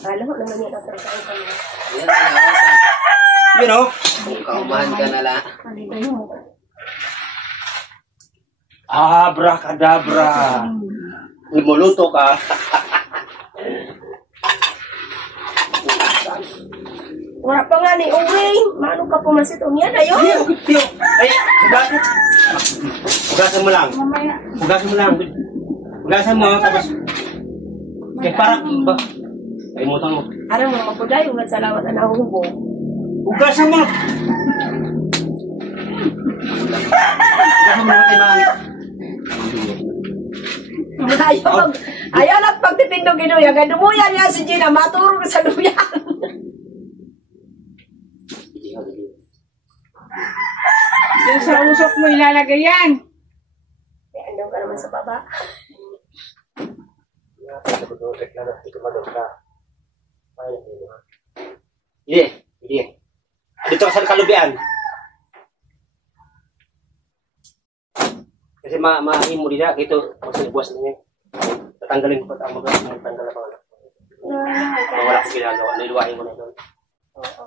Alam mo naman yan ang pagkain ka na. Yun o. Kung kaumahan ka na lang. Abracadabra. Lumuluto ka. Wala pa nga ni uwi. Maano ka pumasit yan? Ayun. Tiyo. Ay, hugasan. Hugasan mo lang. Hugasan mo lang. Hugasan mo. Tapos. Kaya parang. Kalimutan mo. Aram mo, mapuday. Ugat sa lawat na nahubo. Hugasan mo. Hugasan mo lang kay mami. Ayaw lang pagtitindog inuya. Ganumuyan niya si Gina. Maturong sa luyan. Diyan sa usok mo ilalagay yan. Andun ka naman sa baba. Hindi. Hindi. Dito ka sa kalubian. Kasi ma-aim mo dito. Ito, buwas na niya. Tatanggalin ko ang mga tanggal na pangalan. Wala ko ginagawa. Niluwain ko na ito. Oo.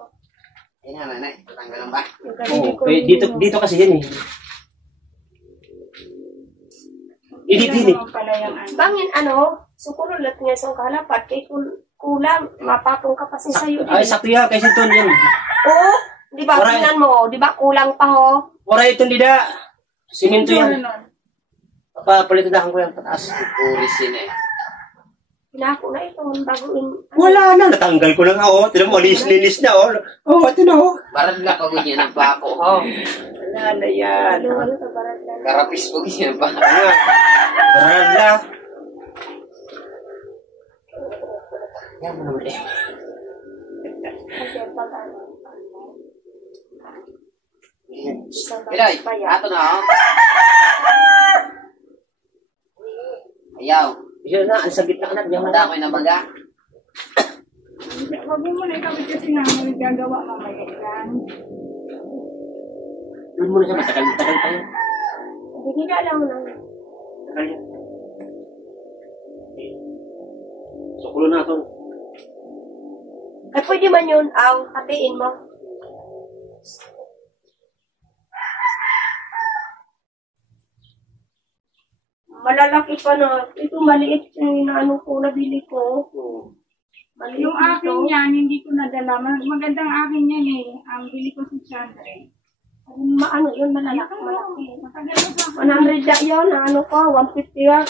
Ayun na, nanay. Tatanggalan ba? Oo. Dito kasi yan eh. Hindi. Bangin sukurulat nga sa kalapat kay kulang mapapong ka pa sa'yo. Ay, sakto yan. Kasi ito yan. Oo. Di ba? Tingnan mo. Di ba? Kulang pa ho. Wala ito dida. Simento yan. Papalitahan ko yan pataas. Puris yun eh. Pinako na ito. Baguin. Wala na. Natanggal ko na nga. Tinan mo. Linis na. Ito na. Barad na pag ganyan ang pako. Wala na yan. Ano ka barat lang. Karapis po ganyan pa. Barad na. Yan mo naman eh. Piday, ato na ako. Ayaw. Yan na. Ang sagit na anak. Yan Mada ko yung nabaga. Huwag mo na ikaw kasi nga mo nagagawa mamaya yan. Doon muna siya. Matagal pa yan. Hindi ka alam mo lang. Tagal yan. Sukulo na ito. Ay, pwede man yun. Hatiin mo. Malalaki pa na. Ito maliit yung inaano ko, nabili ko. Maliit Yung akin yan, hindi ko nadala. Magandang akin yan eh. Ang bili ko si Chandre. Maano yun, malalaki. Matagal mo sa 100 yun, ano ko, 150 yan.